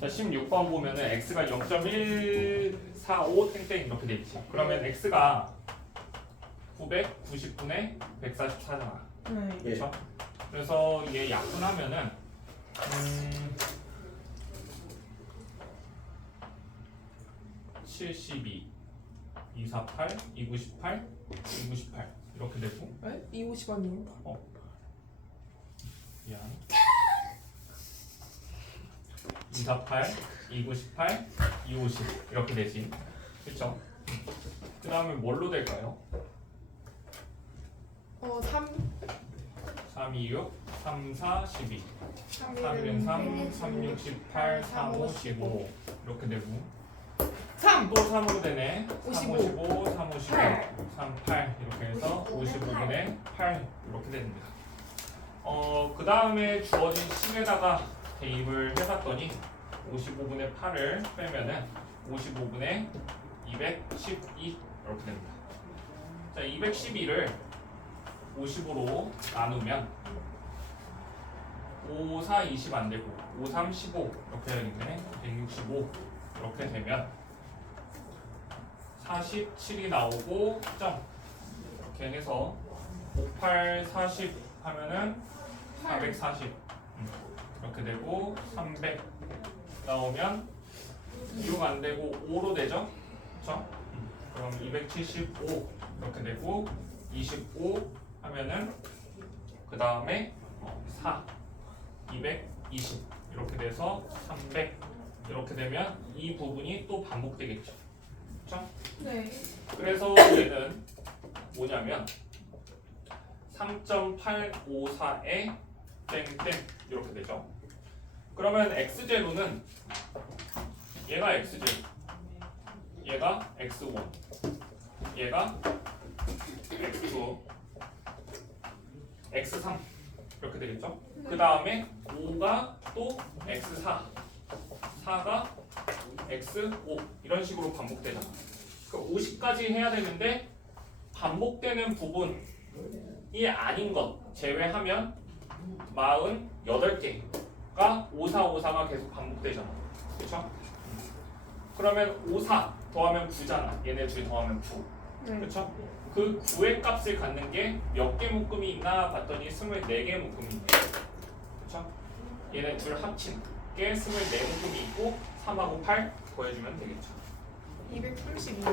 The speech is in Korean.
자 16번 보면은 x가 0.145 땡땡 이렇게 돼 있지. 그러면 x가 990분의 144잖아. 네. 예. 그렇죠? 그래서 얘 약분하면은 음, 72, 248, 298, 298 이렇게 되고 에? 250원이요? 미안 248, 298, 250 이렇게 되지 그쵸? 그 다음에 뭘로 될까요? 어, 3. 3, 2, 6, 3, 4, 12 3, 1, 3, 3, 6, 18, 3, 5, 15 이렇게 되고 3! 또 3으로 되네 3, 55. 55, 3, 55, 팔. 3, 8 이렇게 해서 55분의 8 이렇게 됩니다 어, 그 다음에 주어진 식에다가 대입을 해봤더니 55분의 8을 빼면은 55분의 212 이렇게 됩니다. 자 212를 50으로 나누면 5, 4, 20 안 되고 5, 3, 15 이렇게 되겠네 165 이렇게 되면 47이 나오고 점 이렇게 해서 58, 40 하면은 440 음, 이렇게 되고 300 나오면 6 안 되고 5로 되죠? 그렇죠? 그럼 275 이렇게 되고 25 하면은 그 다음에 4 220 이렇게 돼서 300 이렇게 되면 이 부분이 또 반복되겠죠. 그렇죠? 네. 그래서 얘는 뭐냐면 3.854에 땡땡 이렇게 되죠. 그러면 x제로는 얘가 x제로, 얘가 x1, 얘가 x2, x3 이렇게 되겠죠. 그 다음에 5가 또 x4, 4가 x5 이런 식으로 반복되잖아. 그 50까지 해야 되는데 반복되는 부분이 아닌 것 제외하면 48개 가 5454가 계속 반복되잖아. 그렇죠? 그러면 54 더하면 9잖아. 얘네 둘이 더하면 9. 네. 그렇죠? 그 9의 값을 갖는 게 몇 개 묶음이 있나 봤더니 24개 묶음이 있네. 그렇죠? 얘네 둘 합친 게 24묶음이 있고 3하고 8 더해주면 되겠죠. 282.